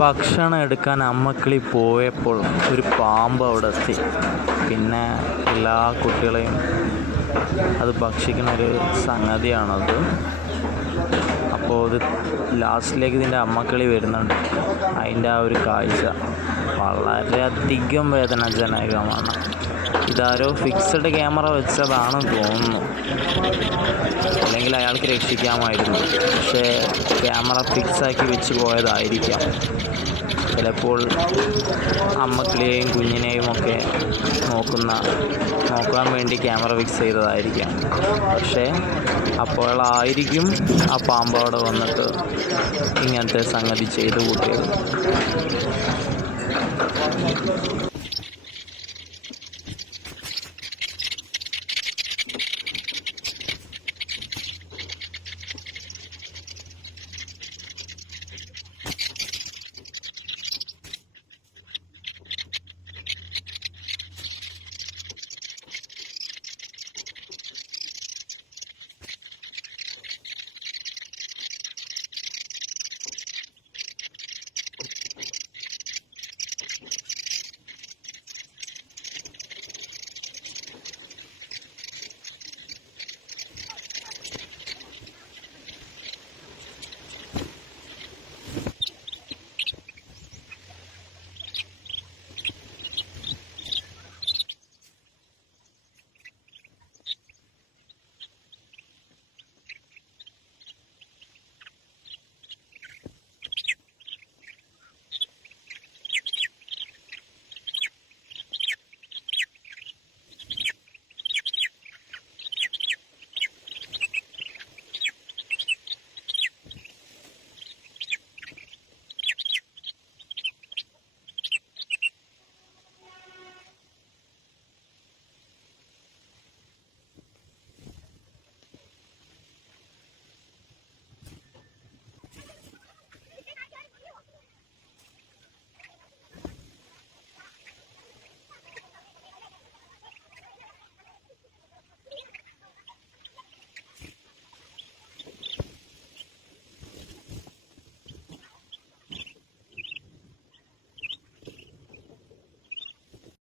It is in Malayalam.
ഭക്ഷണം എടുക്കാൻ അമ്മക്കിളി പോയപ്പോൾ ഒരു പാമ്പ് അവിടെ എത്തി. പിന്നെ എല്ലാ കുട്ടികളെയും അത് ഭക്ഷിക്കുന്ന ഒരു സംഗതിയാണത്. അപ്പോൾ ഇത് ലാസ്റ്റിലേക്ക് ഇതിന്റെ അമ്മക്കിളി വരുന്നുണ്ട്. അതിന്റെ ആ ഒരു കാഴ്ച വളരെയധികം വേദനാജനകമാണ്. ഇതാരോ ഫിക്സഡ് ക്യാമറ വെച്ചതാണ് തോന്നുന്നു. അല്ലെങ്കിൽ അയാൾക്ക് രക്ഷിക്കാമായിരുന്നു. പക്ഷേ ക്യാമറ ഫിക്സാക്കി വെച്ച് പോയതായിരിക്കാം. ചിലപ്പോൾ അമ്മക്കിളിയെയും കുഞ്ഞിനെയും ഒക്കെ നോക്കുന്ന നോക്കാൻ വേണ്ടി ക്യാമറ ഫിക്സ് ചെയ്തതായിരിക്കാം. പക്ഷേ അപ്പോഴായിരിക്കും ആ പാമ്പ് അവിടെ വന്നിട്ട് ഇങ്ങനത്തെ സംഗതി ചെയ്തു കൂട്ടിയത്.